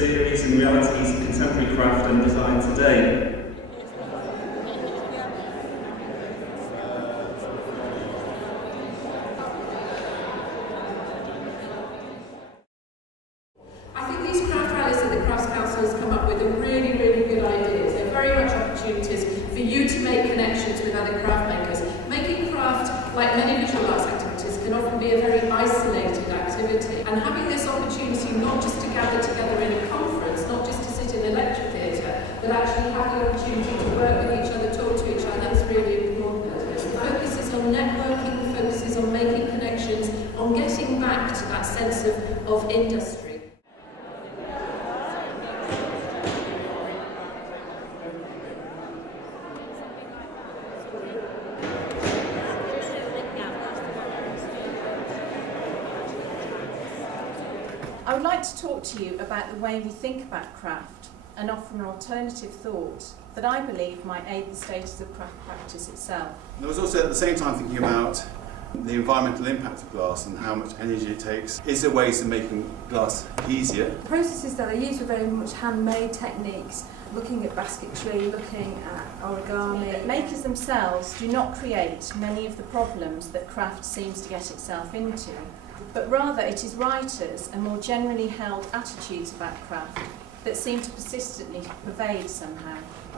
series and realities of contemporary craft and design today. I think these craft rallies that the Crafts Council has come up with are really, really good ideas. They're very much opportunities for you to make connections with other craft makers. Making craft, like many visual arts activities, can often be a very isolated activity. And having this opportunity not just to gather together in a conference, not just to sit in a lecture theatre, but actually have the opportunity to work with each other, talk to each other, that's really important. The focus is on networking, the focus is on making connections, on getting back to that sense of industry. I would like to talk to you about the way we think about craft and offer an alternative thought that I believe might aid the status of craft practice itself. And I was also at the same time thinking about the environmental impact of glass and how much energy it takes. Is there ways of making glass easier? The processes that I use were very much handmade techniques, looking at basketry, looking at origami. Makers themselves do not create many of the problems that craft seems to get itself into, but rather it is writers and more generally held attitudes about craft that seem to persistently pervade somehow.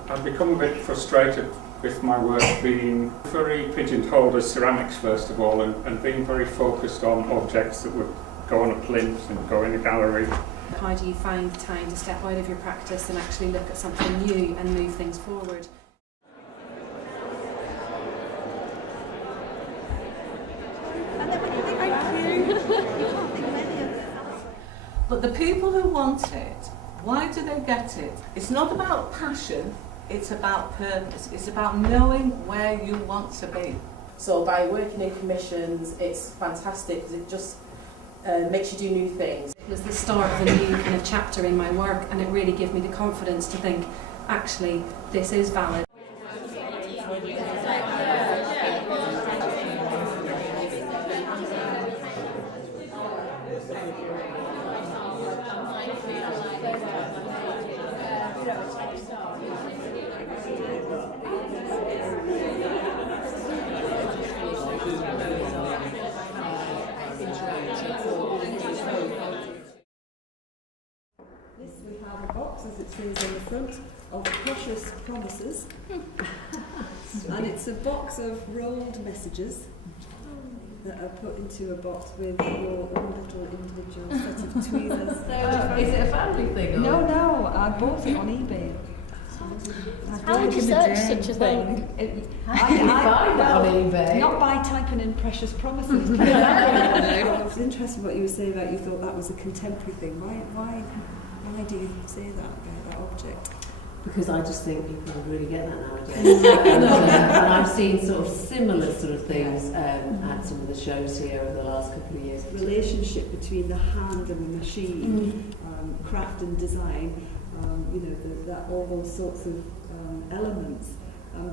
I've become a bit frustrated with my work being very pigeonholed as ceramics first of all, and being very focused on objects that would go on a plinth and go in a gallery. How do you find time to step out of your practice and actually look at something new and move things forward? But the people who want it, why do they get it? It's not about passion, it's about purpose. It's about knowing where you want to be. So by working in commissions, it's fantastic because it just makes you do new things. It was the start of a new kind of chapter in my work, and it really gave me the confidence to think, actually, this is valid. This we have a box, as it says on the front, of precious promises. And it's a box of rolled messages that are put into a box with your own little individual set of tweezers. So, is it a family thing? Or? No, I bought it on eBay. How would you search such a thing? How did you find that on eBay? Not by typing in precious promises. I was interested what you were saying about you thought that was a contemporary thing. Why do you say that about that object? Because I just think people don't really get that nowadays. and I've seen sort of similar sort of things at some of the shows here over the last couple of years. Relationship between the hand and the machine, craft and design, that all those sorts of elements.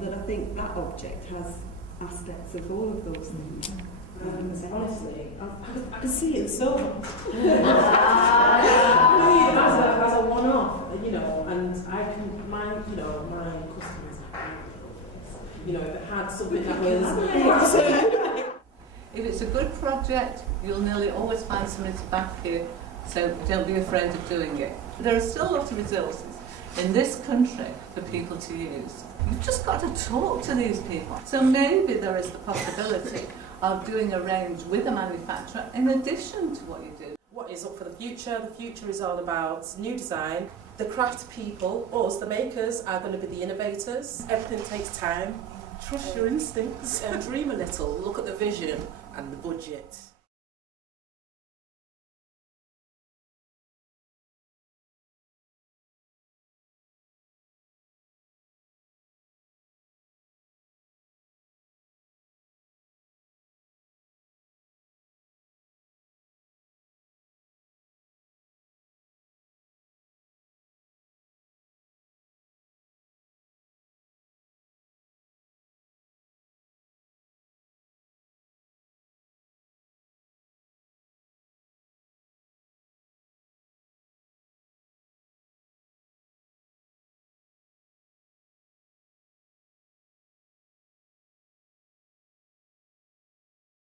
That I think that object has aspects of all of those things. Honestly, I can see it so. as a one-off, and I can, my customers, if it had something that was. If it's a good project, you'll nearly always find somebody to back you, so don't be afraid of doing it. There are still a lot of resources in this country for people to use. You've just got to talk to these people. So maybe there is the possibility of doing a range with a manufacturer in addition to what you do. What is up for the future? The future is all about new design. The craft people, us, the makers, are going to be the innovators. Everything takes time. Trust your instincts and dream a little. Look at the vision and the budget.